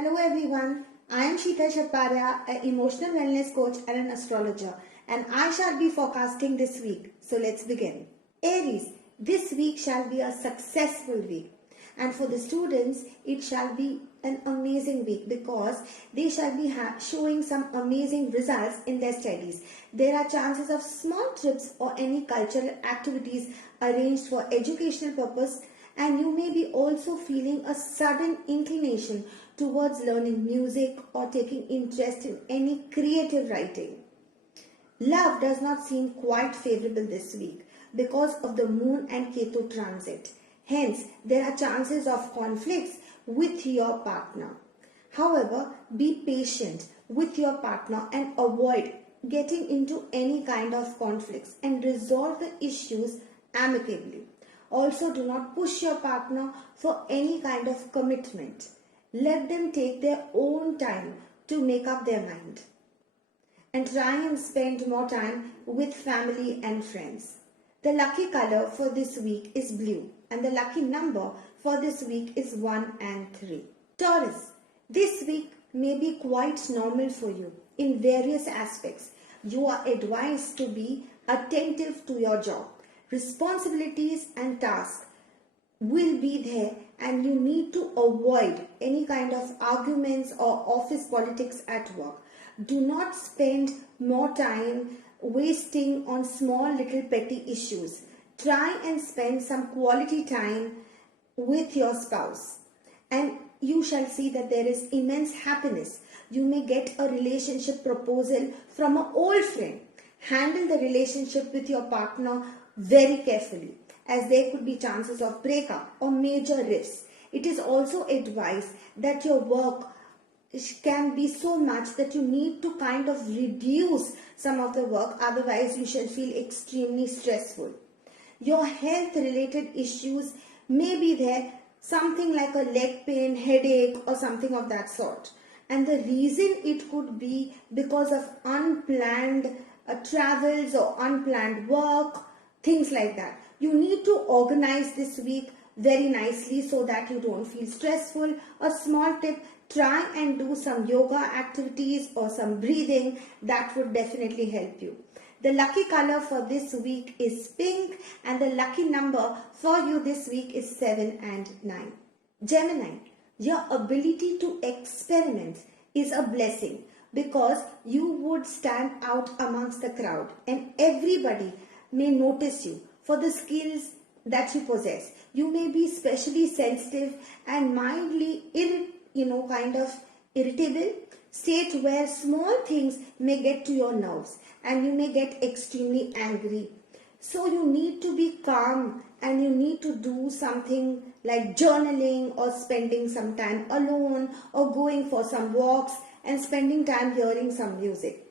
Hello everyone, I am sheetalshaparia, an emotional wellness coach and an astrologer, and I shall be forecasting this week. So let's begin. Aries, this week shall be a successful week, and for the students it shall be an amazing week because they shall be showing some amazing results in their studies. There are chances of small trips or any cultural activities arranged for educational purpose, and you may be also feeling a sudden inclination towards learning music or taking interest in any creative writing. Love does not seem quite favorable this week because of the Moon and Ketu transit. Hence, there are chances of conflicts with your partner. However, be patient with your partner and avoid getting into any kind of conflicts and resolve the issues amicably. Also, do not push your partner for any kind of commitment. Let them take their own time to make up their mind. And try and spend more time with family and friends. The lucky color for this week is blue and the lucky number for this week is 1 and 3. Taurus, this week may be quite normal for you in various aspects. You are advised to be attentive to your job. Responsibilities and tasks will be there and you need to avoid any kind of arguments or office politics at work. Do not spend more time wasting on small little petty issues. Try and spend some quality time with your spouse and you shall see that there is immense happiness. You may get a relationship proposal from an old friend. Handle the relationship with your partner very carefully as there could be chances of breakup or major rifts. It is also advised that your work can be so much that you need to kind of reduce some of the work, otherwise you shall feel extremely stressful. Your health related issues may be there, something like a leg pain, headache or something of that sort. And the reason it could be because of unplanned travels or unplanned work, things like that. You need to organize this week very nicely so that you don't feel stressful. A small tip, try and do some yoga activities or some breathing. That would definitely help you. The lucky color for this week is pink and the lucky number for you this week is 7 and 9. Gemini, your ability to experiment is a blessing because you would stand out amongst the crowd and everybody may notice you for the skills that you possess. You may be specially sensitive and mildly irritable state where small things may get to your nerves and you may get extremely angry. So you need to be calm and you need to do something like journaling or spending some time alone or going for some walks and spending time hearing some music.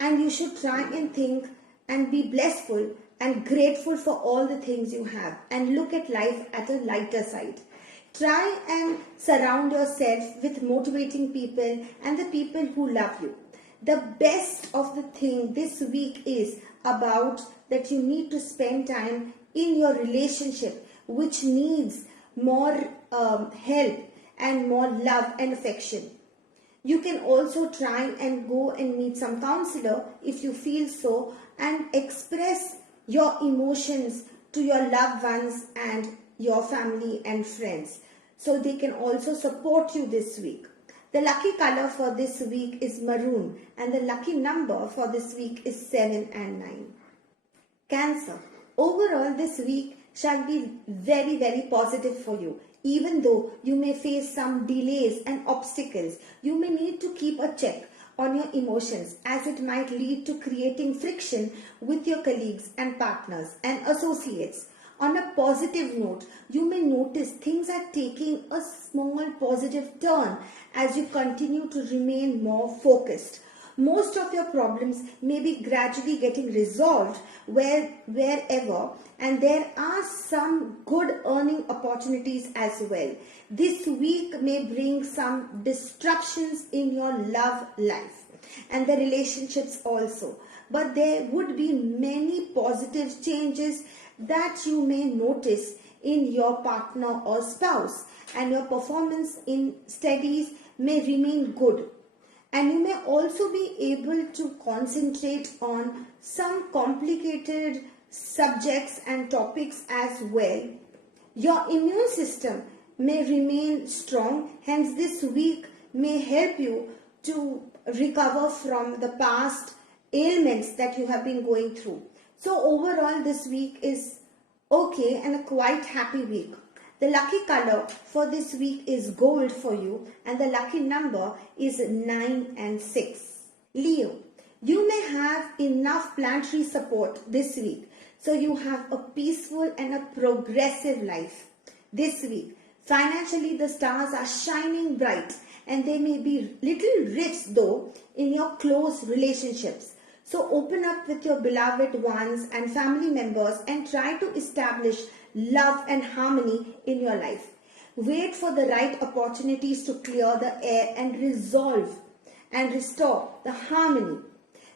And you should try and think and be blissful and grateful for all the things you have and look at life at a lighter side. Try and surround yourself with motivating people and the people who love you. The best of the thing this week is about that you need to spend time in your relationship which needs more help and more love and affection. You can also try and go and meet some counselor if you feel so and express your emotions to your loved ones and your family and friends so they can also support you this week. The lucky color for this week is maroon and the lucky number for this week is 7 and 9. Cancer, overall this week shall be very, very positive for you. Even though you may face some delays and obstacles, you may need to keep a check on your emotions as it might lead to creating friction with your colleagues and partners and associates. On a positive note, you may notice things are taking a small positive turn as you continue to remain more focused. Most of your problems may be gradually getting resolved wherever, and there are some good earning opportunities as well. This week may bring some disruptions in your love life and the relationships also. But there would be many positive changes that you may notice in your partner or spouse, and your performance in studies may remain good, and you may also be able to concentrate on some complicated subjects and topics as well. Your immune system may remain strong, hence this week may help you to recover from the past ailments that you have been going through. So overall this week is okay and a quite happy week. The lucky color for this week is gold for you, and the lucky number is 9 and 6. Leo, you may have enough planetary support this week, so you have a peaceful and a progressive life this week. Financially, the stars are shining bright, and there may be little rifts though in your close relationships. So open up with your beloved ones and family members and try to establish love and harmony in your life. Wait for the right opportunities to clear the air and resolve and restore the harmony.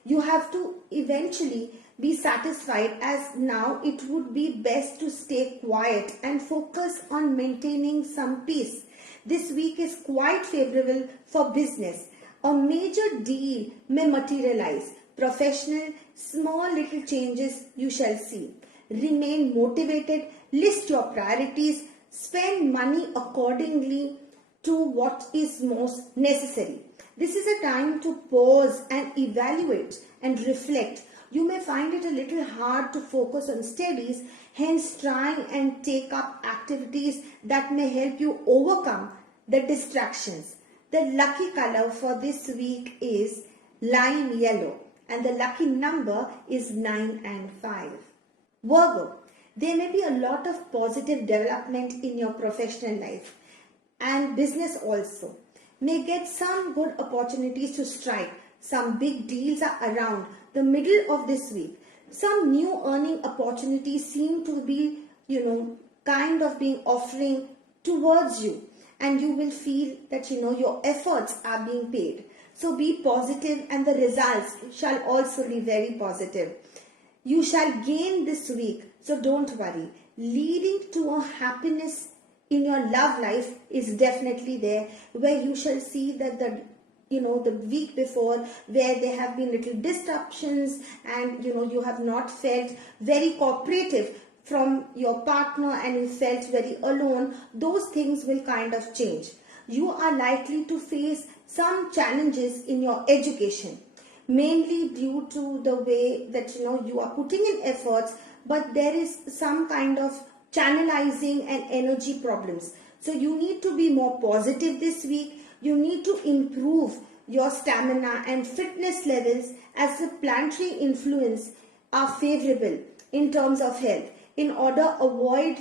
You have to eventually be satisfied, as now it would be best to stay quiet and focus on maintaining some peace. This week is quite favorable for business. A major deal may materialize. Professional, small little changes you shall see. Remain motivated, list your priorities, spend money accordingly to what is most necessary. This is a time to pause and evaluate and reflect. You may find it a little hard to focus on studies, hence try and take up activities that may help you overcome the distractions. The lucky color for this week is lime yellow, and the lucky number is 9 and 5. Virgo, there may be a lot of positive development in your professional life, and business also may get some good opportunities to strike. Some big deals are around the middle of this week. Some new earning opportunities seem to be, kind of being offering towards you, and you will feel that, your efforts are being paid. So be positive, and the results shall also be very positive. You shall gain this week, so don't worry. Leading to a happiness in your love life is definitely there, where you shall see that the week before, where there have been little disruptions and you have not felt very cooperative from your partner and you felt very alone, those things will kind of change. You are likely to face some challenges in your education, mainly due to the way that you are putting in efforts, but there is some kind of channelizing and energy problems. So you need to be more positive this week. You need to improve your stamina and fitness levels, as the planetary influence are favorable in terms of health, in order avoid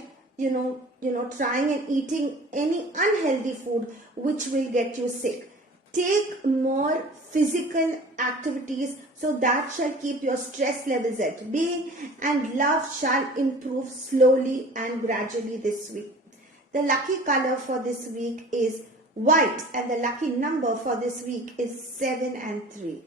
trying and eating any unhealthy food which will get you sick. Take more physical activities, so that shall keep your stress levels at bay, and love shall improve slowly and gradually this week. The lucky color for this week is white, and the lucky number for this week is 7 and 3.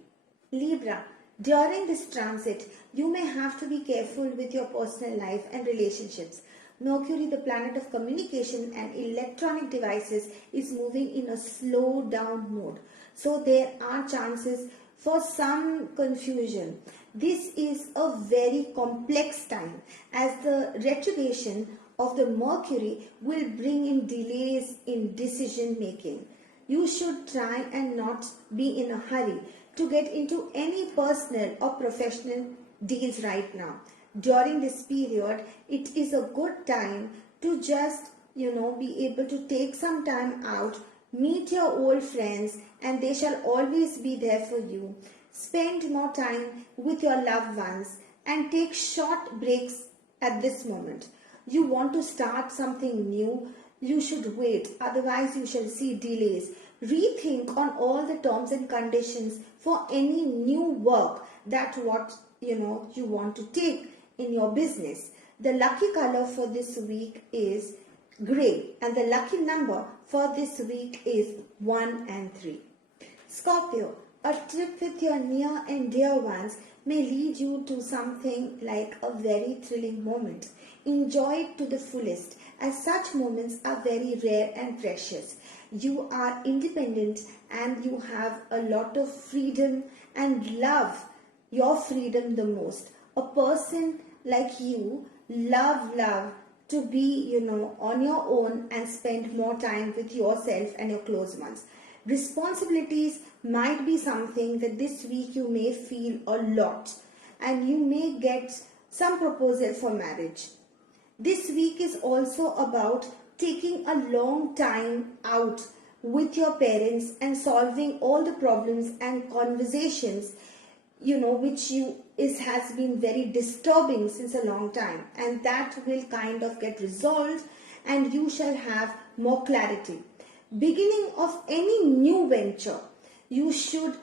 Libra, during this transit, you may have to be careful with your personal life and relationships. Mercury, the planet of communication and electronic devices, is moving in a slow down mode. So there are chances for some confusion. This is a very complex time, as the retrogression of the Mercury will bring in delays in decision making. You should try and not be in a hurry to get into any personal or professional deals right now. During this period, it is a good time to just, be able to take some time out, meet your old friends, and they shall always be there for you. Spend more time with your loved ones and take short breaks at this moment. You want to start something new, you should wait, otherwise you shall see delays. Rethink on all the terms and conditions for any new work that you want to take in your business. The lucky color for this week is gray, and the lucky number for this week is 1 and 3. Scorpio, a trip with your near and dear ones may lead you to something like a very thrilling moment. Enjoy it to the fullest, as such moments are very rare and precious. You are independent and you have a lot of freedom and love your freedom the most. A person like you love to be, on your own and spend more time with yourself and your close ones. Responsibilities might be something that this week you may feel a lot, and you may get some proposal for marriage. This week is also about taking a long time out with your parents and solving all the problems and conversations, which has been very disturbing since a long time, and that will kind of get resolved and you shall have more clarity. Beginning of any new venture, you should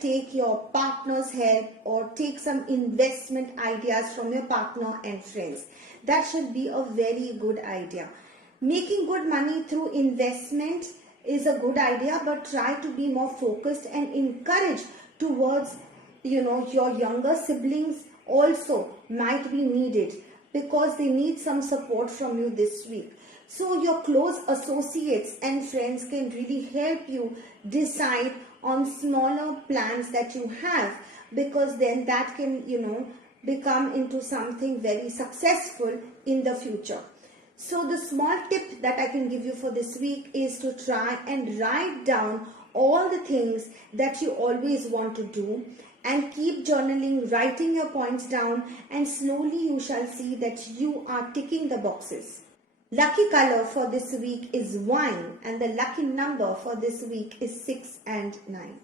take your partner's help or take some investment ideas from your partner and friends. That should be a very good idea. Making good money through investment is a good idea, but try to be more focused and encourage towards your younger siblings also might be needed, because they need some support from you this week. So your close associates and friends can really help you decide on smaller plans that you have, because then that can become into something very successful in the future. So the small tip that I can give you for this week is to try and write down all the things that you always want to do, and keep journaling, writing your points down, and slowly you shall see that you are ticking the boxes. Lucky color for this week is wine, and the lucky number for this week is 6 and 9.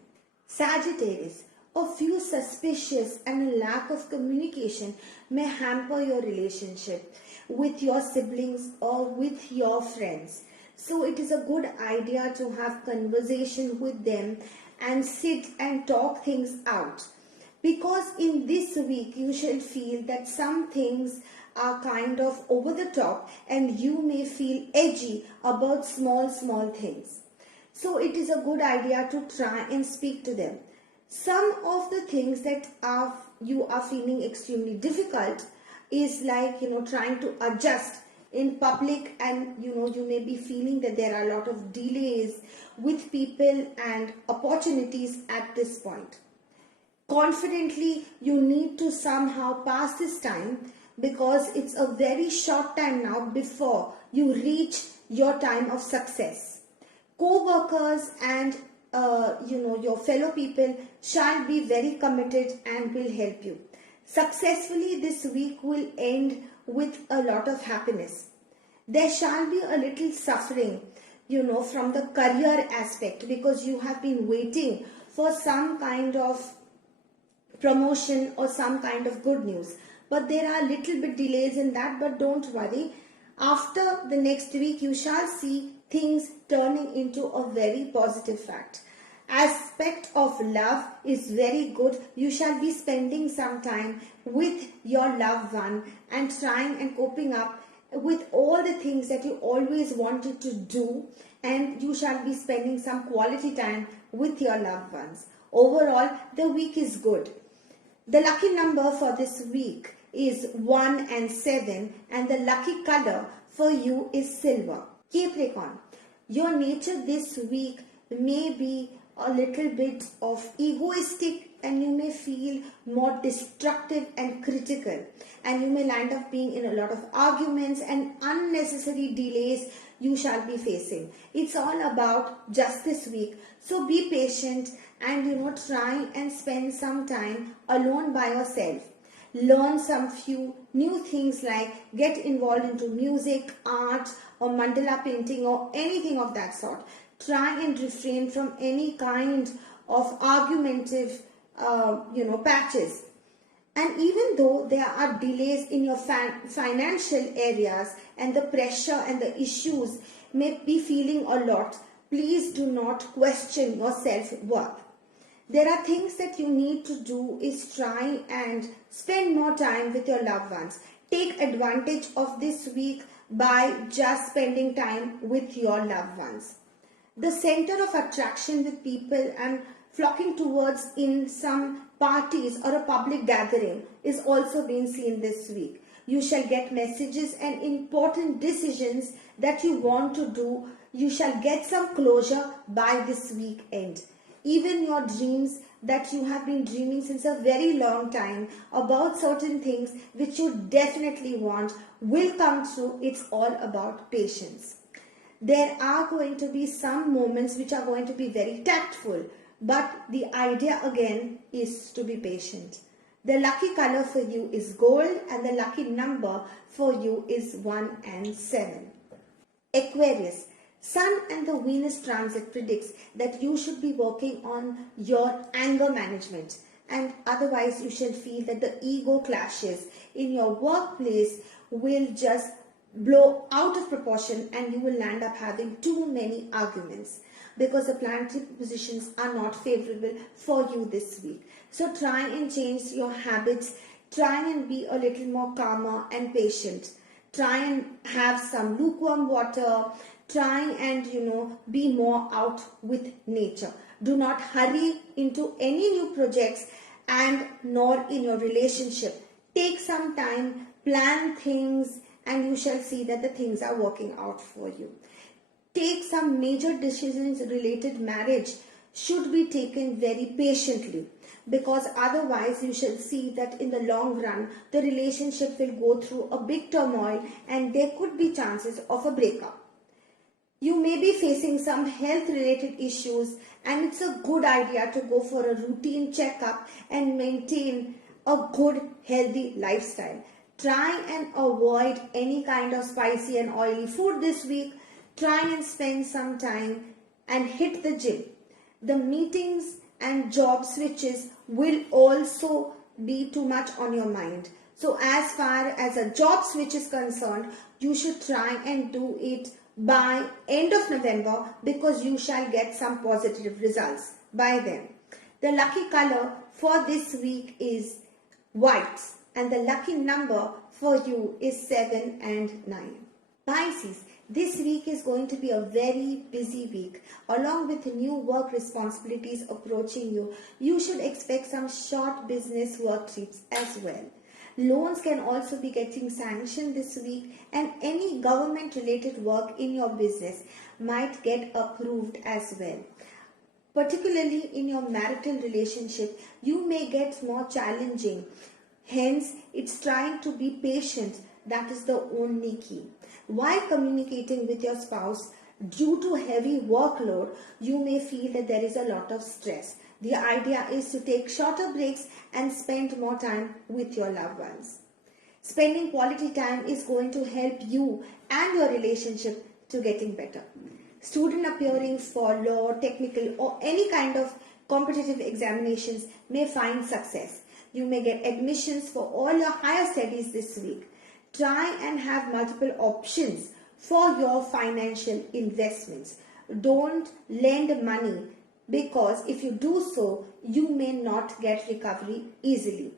Sagittarius, a few suspicious and a lack of communication may hamper your relationship with your siblings or with your friends. So it is a good idea to have conversation with them and sit and talk things out, because in this week you shall feel that some things are kind of over the top and you may feel edgy about small things. So it is a good idea to try and speak to them. Some of the things that you are feeling extremely difficult is trying to adjust in public, and you may be feeling that there are a lot of delays with people and opportunities at this point. Confidently, you need to somehow pass this time, because it's a very short time now before you reach your time of success. Co-workers and your fellow people shall be very committed and will help you. Successfully, this week will end with a lot of happiness. There shall be a little suffering, from the career aspect, because you have been waiting for some kind of promotion or some kind of good news. But there are little bit delays in that, but don't worry. After the next week, you shall see things turning into a very positive fact. Aspect of love is very good. You shall be spending some time with your loved one and trying and coping up with all the things that you always wanted to do, and you shall be spending some quality time with your loved ones. Overall, the week is good. The lucky number for this week is 1 and 7, and the lucky color for you is silver. Capricorn, your nature this week may be a little bit of egoistic, and you may feel more destructive and critical, and you may land up being in a lot of arguments and unnecessary delays you shall be facing. It's all about just this week. So be patient and try and spend some time alone by yourself. Learn some few new things, like get involved into music, art, or mandala painting, or anything of that sort. Try and refrain from any kind of argumentative patches. And even though there are delays in your financial areas and the pressure and the issues may be feeling a lot, please do not question your self-worth. There are things that you need to do is try and spend more time with your loved ones. Take advantage of this week by just spending time with your loved ones. The center of attraction with people and flocking towards in some parties or a public gathering is also being seen this week. You shall get messages and important decisions that you want to do. You shall get some closure by this weekend. Even your dreams that you have been dreaming since a very long time about certain things which you definitely want will come true. It's all about patience. There are going to be some moments which are going to be very tactful, but the idea again is to be patient. The lucky color for you is gold and the lucky number for you is 1 and 7. Aquarius. Sun and the Venus transit predicts that you should be working on your anger management, and otherwise you shall feel that the ego clashes in your workplace will just blow out of proportion and you will land up having too many arguments because the planetary positions are not favorable for you this week. So try and change your habits, try and be a little more calmer and patient. Try and have some lukewarm water, try and be more out with nature. Do not hurry into any new projects and nor in your relationship. Take some time, plan things, and you shall see that the things are working out for you. Take some major decisions related marriage should be taken very patiently, because otherwise you shall see that in the long run the relationship will go through a big turmoil and there could be chances of a breakup. You may be facing some health related issues and it's a good idea to go for a routine checkup and maintain a good healthy lifestyle. Try and avoid any kind of spicy and oily food this week. Try and spend some time and hit the gym. The meetings and job switches will also be too much on your mind. So as far as a job switch is concerned, you should try and do it by end of November because you shall get some positive results by then. The lucky color for this week is white and the lucky number for you is 7 and 9. Pisces. This week is going to be a very busy week. Along with new work responsibilities approaching you, you should expect some short business work trips as well. Loans can also be getting sanctioned this week, and any government related work in your business might get approved as well. Particularly in your marital relationship, you may get more challenging. Hence, it's trying to be patient. That is the only key. While communicating with your spouse, due to heavy workload, you may feel that there is a lot of stress. The idea is to take shorter breaks and spend more time with your loved ones. Spending quality time is going to help you and your relationship to getting better. Student appearing for law, technical or any kind of competitive examinations may find success. You may get admissions for all your higher studies this week. Try and have multiple options for your financial investments. Don't lend money because if you do so, you may not get recovery easily.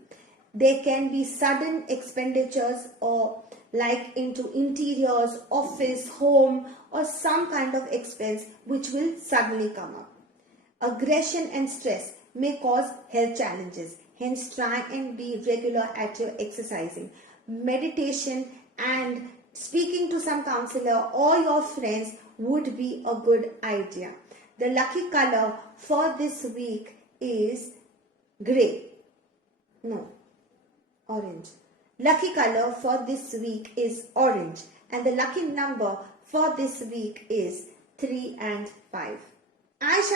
There can be sudden expenditures or like into interiors, office, home or some kind of expense which will suddenly come up. Aggression and stress may cause health challenges. Hence, try and be regular at your exercising. Meditation and speaking to some counselor or your friends would be a good idea. The lucky color for this week is orange. Lucky color for this week is orange and the lucky number for this week is 3 and 5. I shall